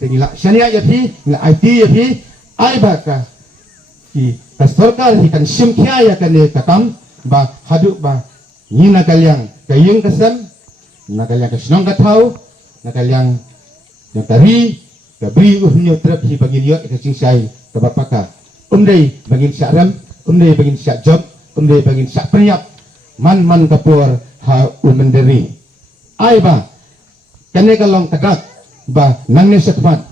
Tinggal syariah ya pi, tinggal IT ya pi, ai baka ki pastorkal hikan simkia ya kan katam ba haduk ba ni nakalyang kayung kasam, nakalyang kasnong katau, nakalyang yang tari kabri uhnya trap hi bagi niat ke cingsai ke bapaka. Umdai bagi syaram, umdai bagi syak job, umdai bagi syak priap, man kapur ha umenderi. Ai ba kane kalong takat ba nangne setmat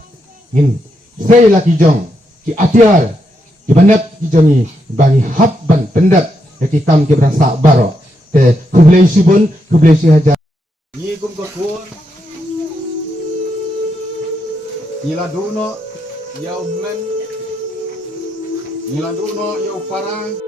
ngin sei laki jong ki atiar ki bandat ki jongi bagi hab ban pendat ki kam ki berasa baro te kublai sibun kublai si hajar ni gum ko kur ila duno ya ummen ila duno ya parang